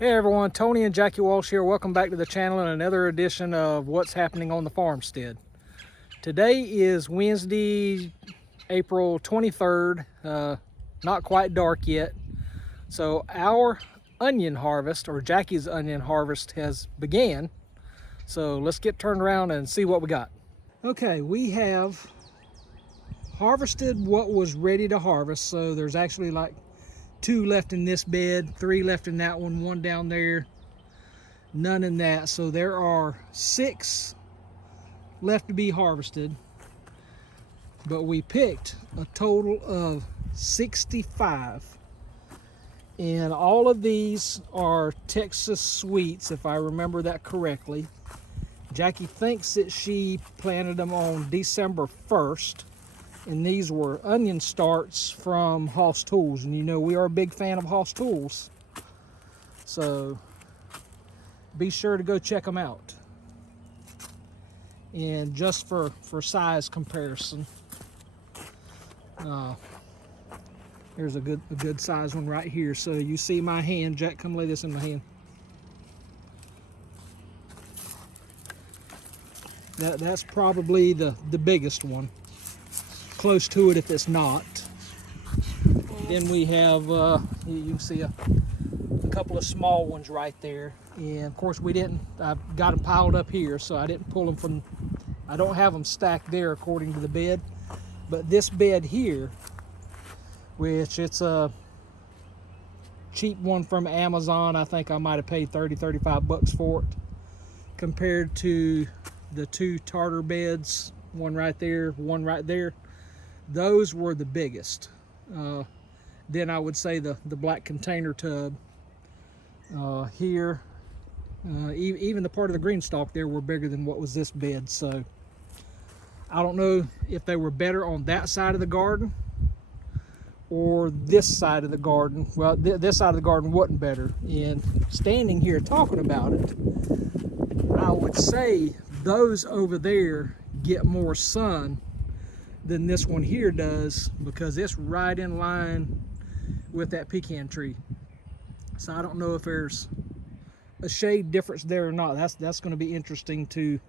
Hey everyone, Tony and Jackie Walsh here. Welcome back to the channel and another edition of What's Happening on the Farmstead. Today is Wednesday, April 23rd. Not quite dark yet. So our onion harvest, or Jackie's onion harvest, has began. So let's get turned around and see what we got. Okay, we have harvested what was ready to harvest. So there's actually like 2 left in this bed, 3 left in that one down there, none in that. So there are 6 left to be harvested, but we picked a total of 65. And all of these are Texas sweets, if I remember that correctly. Jackie thinks that she planted them on December 1st. And these were onion starts from Hoss Tools. And you know we are a big fan of Hoss Tools. So be sure to go check them out. And just for size comparison, here's a good size one right here. So you see my hand. Jack, come lay this in my hand. That's probably the biggest one. Close to it if it's not. Then we have, you can see a couple of small ones right there. And of course I got them piled up here, so I didn't pull them from, I don't have them stacked there according to the bed. But this bed here, which it's a cheap one from Amazon, I think I might have paid 35 bucks for it, compared to the 2 tartar beds, one right there, one right there. Those were the biggest. Then I would say the black container tub here, even the part of the green stalk there were bigger than what was this bed. So I don't know if they were better on that side of the garden or this side of the garden. Well, this side of the garden wasn't better. And standing here talking about it, I would say those over there get more sun than this one here does, because it's right in line with that pecan tree. So I don't know if there's a shade difference there or not. That's going to be interesting to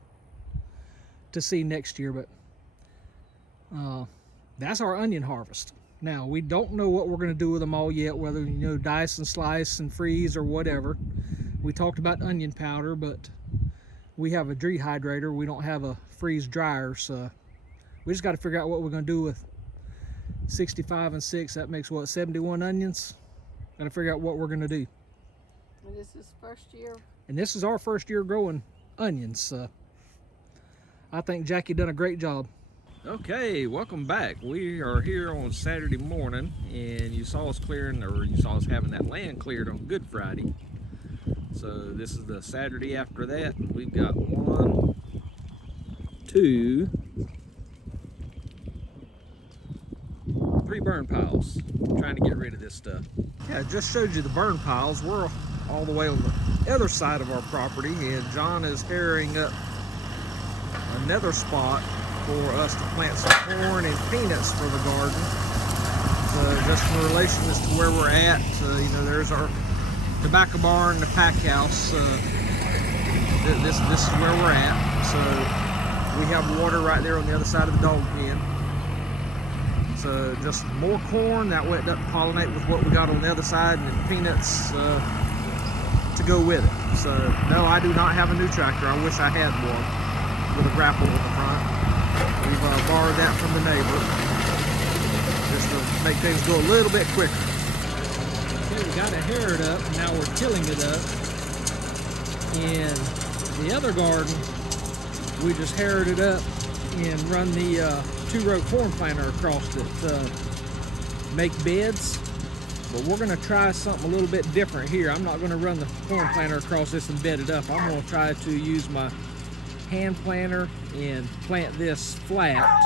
see next year. But that's our onion harvest. Now we don't know what we're going to do with them all yet, whether dice and slice and freeze or whatever. We talked about onion powder, but we have a dehydrator. We don't have a freeze dryer, so we just got to figure out what we're going to do with 65 and 6. That makes what, 71 onions? Got to figure out what we're going to do. And this is first year? And this is our first year growing onions. I think Jackie done a great job. Okay, welcome back. We are here on Saturday morning, and you saw us clearing, or you saw us having that land cleared on Good Friday. So this is the Saturday after that. We've got 1, 2, 3 burn piles. I'm trying to get rid of this stuff. Yeah, I just showed you the burn piles. We're all the way on the other side of our property, and John is harrying up another spot for us to plant some corn and peanuts for the garden. So just in relation as to where we're at, there's our tobacco barn, the pack house. This is where we're at. So we have water right there on the other side of the dog pen. So just more corn, that way it doesn't pollinate with what we got on the other side, and then peanuts to go with it. So no, I do not have a new tractor. I wish I had one with a grapple in the front. We've borrowed that from the neighbor just to make things go a little bit quicker. Okay, we got to hair it up, and now we're tilling it up. In the other garden, we just harrowed it up and run the 2-row corn planter across it, make beds. But we're going to try something a little bit different here. I'm not going to run the corn planter across this and bed it up. I'm going to try to use my hand planter and plant this flat,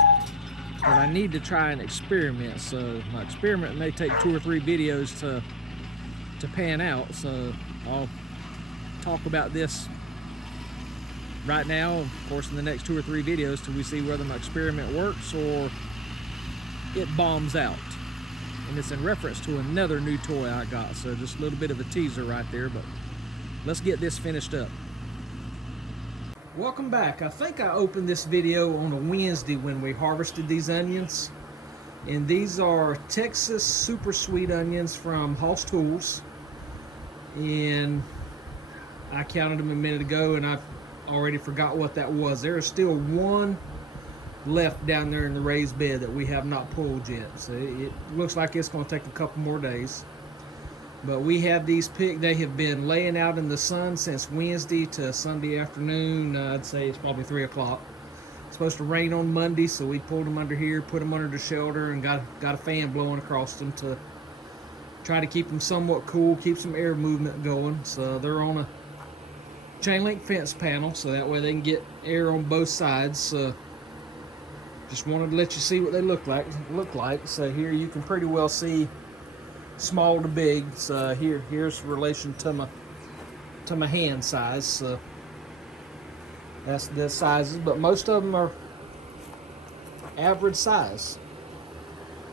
but I need to try an experiment. So my experiment may take 2 or 3 videos to pan out. So I'll talk about this right now, of course, in the next 2 or 3 videos, till we see whether my experiment works or it bombs out. And it's in reference to another new toy I got, so just a little bit of a teaser right there. But let's get this finished up. Welcome back. I think I opened this video on a Wednesday when we harvested these onions. And these are Texas Super Sweet onions from Hoss Tools. And I counted them a minute ago and I've already forgot what that was. There is still one left down there in the raised bed that we have not pulled yet. So it looks like it's going to take a couple more days. But we have these picked. They have been laying out in the sun since Wednesday to Sunday afternoon. I'd say it's probably 3 o'clock. It's supposed to rain on Monday, so we pulled them under here, put them under the shelter, and got a fan blowing across them to try to keep them somewhat cool, keep some air movement going. So they're on a chain link fence panel, so that way they can get air on both sides. Just wanted to let you see what they look like. So here you can pretty well see small to big. So here's relation to my hand size. So that's the sizes, but most of them are average size.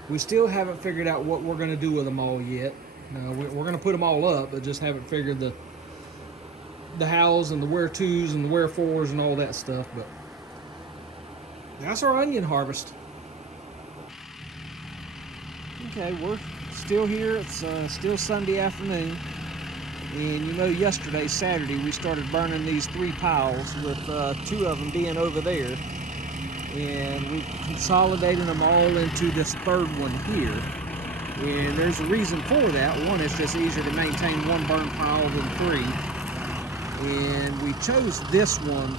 We still haven't figured out what we're going to do with them all yet. We're going to put them all up, but just haven't figured the hows and the where to's and the where fours and all that stuff. But that's our onion harvest. Okay, we're still here. It's still Sunday afternoon. And you know, yesterday, Saturday, we started burning these 3 piles with 2 of them being over there. And we consolidated them all into this 3rd one here. And there's a reason for that. One, it's just easier to maintain 1 burn pile than 3. And we chose this one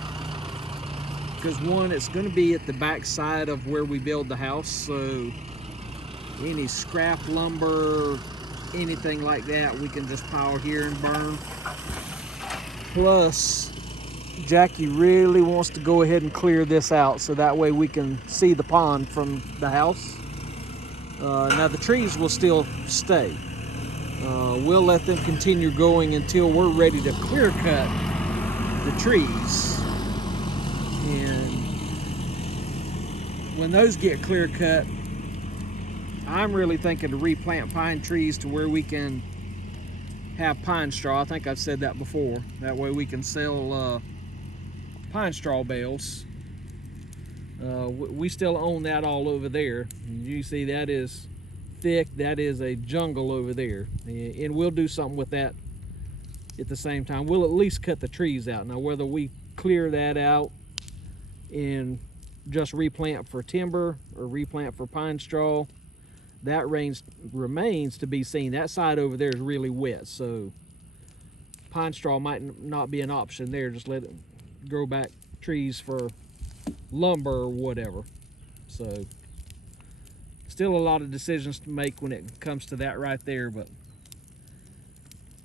because, one, it's going to be at the back side of where we build the house, so any scrap lumber, anything like that, we can just pile here and burn. Plus, Jackie really wants to go ahead and clear this out so that way we can see the pond from the house. Now the trees will still stay. We'll let them continue going until we're ready to clear cut the trees. And when those get clear cut, I'm really thinking to replant pine trees to where we can have pine straw. I think I've said that before. That way we can sell pine straw bales. We still own that all over there. You see that is thick. That is a jungle over there. And we'll do something with that at the same time. We'll at least cut the trees out. Now whether we clear that out and just replant for timber or replant for pine straw, that remains to be seen. That side over there is really wet, so pine straw might not be an option there. Just let it grow back trees for lumber or whatever. So still a lot of decisions to make when it comes to that right there. But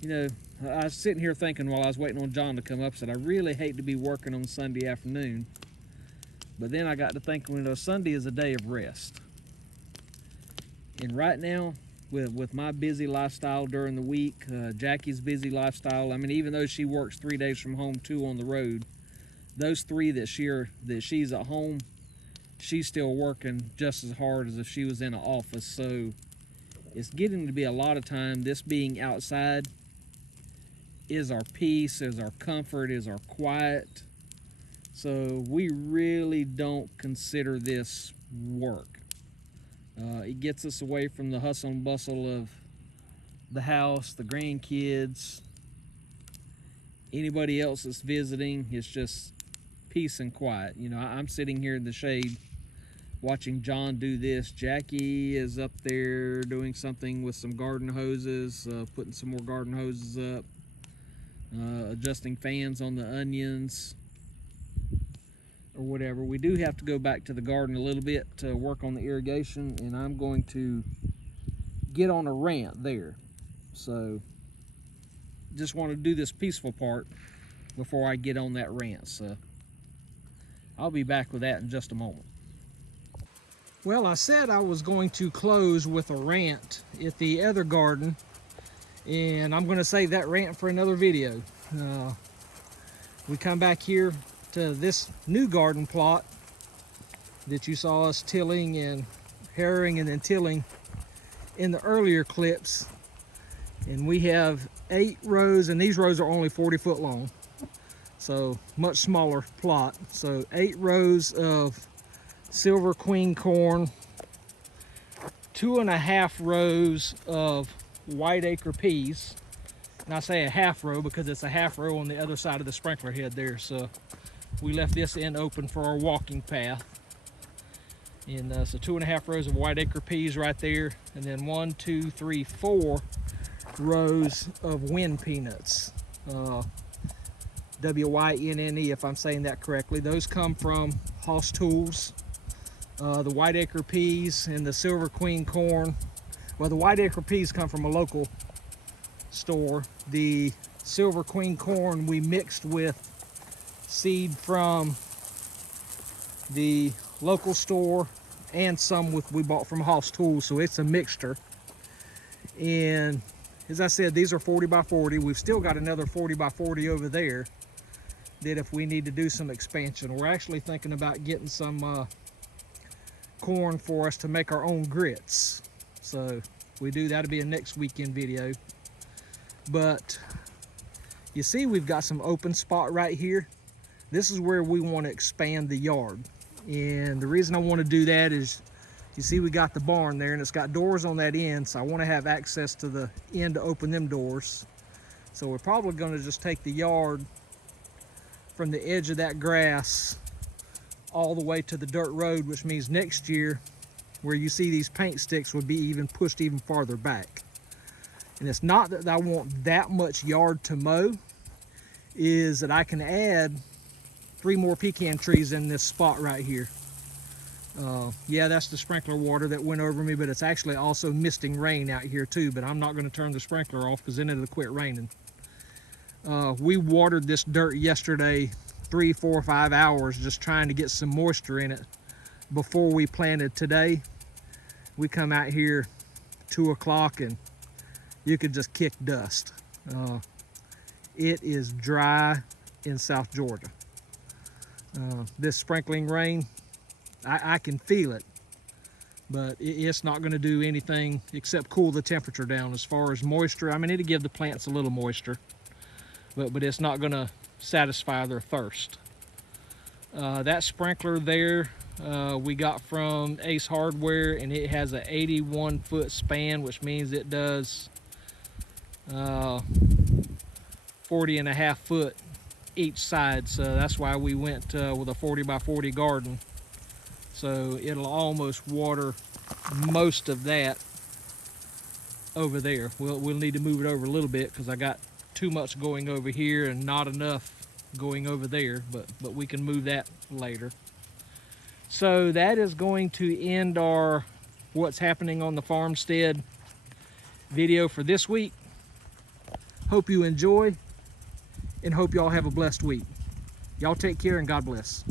you know, I was sitting here thinking while I was waiting on John to come up, I said I really hate to be working on Sunday afternoon. But then I got to thinking, you know, Sunday is a day of rest. And right now, with my busy lifestyle during the week, Jackie's busy lifestyle, I mean, even though she works 3 days from home, 2 on the road, those 3 that she's at home, she's still working just as hard as if she was in an office. So it's getting to be a lot of time. This being outside is our peace, is our comfort, is our quiet. So we really don't consider this work. It gets us away from the hustle and bustle of the house, the grandkids, anybody else that's visiting. It's just peace and quiet. You know, I'm sitting here in the shade watching John do this. Jackie is up there doing something with some garden hoses, putting some more garden hoses up, adjusting fans on the onions or whatever. We do have to go back to the garden a little bit to work on the irrigation, and I'm going to get on a rant there. So just want to do this peaceful part before I get on that rant. So I'll be back with that in just a moment. Well, I said I was going to close with a rant at the other garden, and I'm going to save that rant for another video. We come back here to this new garden plot that you saw us tilling and harrowing and then tilling in the earlier clips, And we have 8 rows, and these rows are only 40 foot long. So much smaller plot. So 8 rows of silver queen corn, 2.5 rows of white acre peas. And I say a half row because it's a half row on the other side of the sprinkler head there. So we left this end open for our walking path. And so 2.5 rows of white acre peas right there. And then 1, 2, 3, 4 rows of wind peanuts. W-Y-N-N-E, if I'm saying that correctly. Those come from Hoss Tools. The white acre peas and the silver queen corn. Well, the white acre peas come from a local store. The silver queen corn we mixed with seed from the local store and some we bought from Hoss Tools, so it's a mixture. And as I said, these are 40 by 40. We've still got another 40 by 40 over there that if we need to do some expansion. We're actually thinking about getting some corn for us to make our own grits. So we do, that'll be a next weekend video. But you see we've got some open spot right here. This is where we want to expand the yard. And the reason I want to do that is, you see we got the barn there and it's got doors on that end, so I want to have access to the end to open them doors. So we're probably going to just take the yard from the edge of that grass all the way to the dirt road, which means next year where you see these paint sticks would be even pushed even farther back. And it's not that I want that much yard to mow, is that I can add 3 more pecan trees in this spot right here. Yeah, that's the sprinkler water that went over me, but it's actually also misting rain out here too, but I'm not going to turn the sprinkler off because then it'll quit raining. We watered this dirt yesterday 3, 4, 5 hours just trying to get some moisture in it before we planted today. We come out here 2 o'clock and you could just kick dust. It is dry in South Georgia. This sprinkling rain, I can feel it, but it's not going to do anything except cool the temperature down. As far as moisture, I mean, it'll give the plants a little moisture, but it's not going to satisfy their thirst. That sprinkler there we got from Ace Hardware, and it has an 81 foot span, which means it does 40.5 foot each side. So that's why we went with a 40 by 40 garden. So it'll almost water most of that over there. We'll need to move it over a little bit because I got too much going over here and not enough going over there, but we can move that later. So that is going to end our what's happening on the farmstead video for this week. Hope you enjoy and hope y'all have a blessed week. Y'all take care and God bless.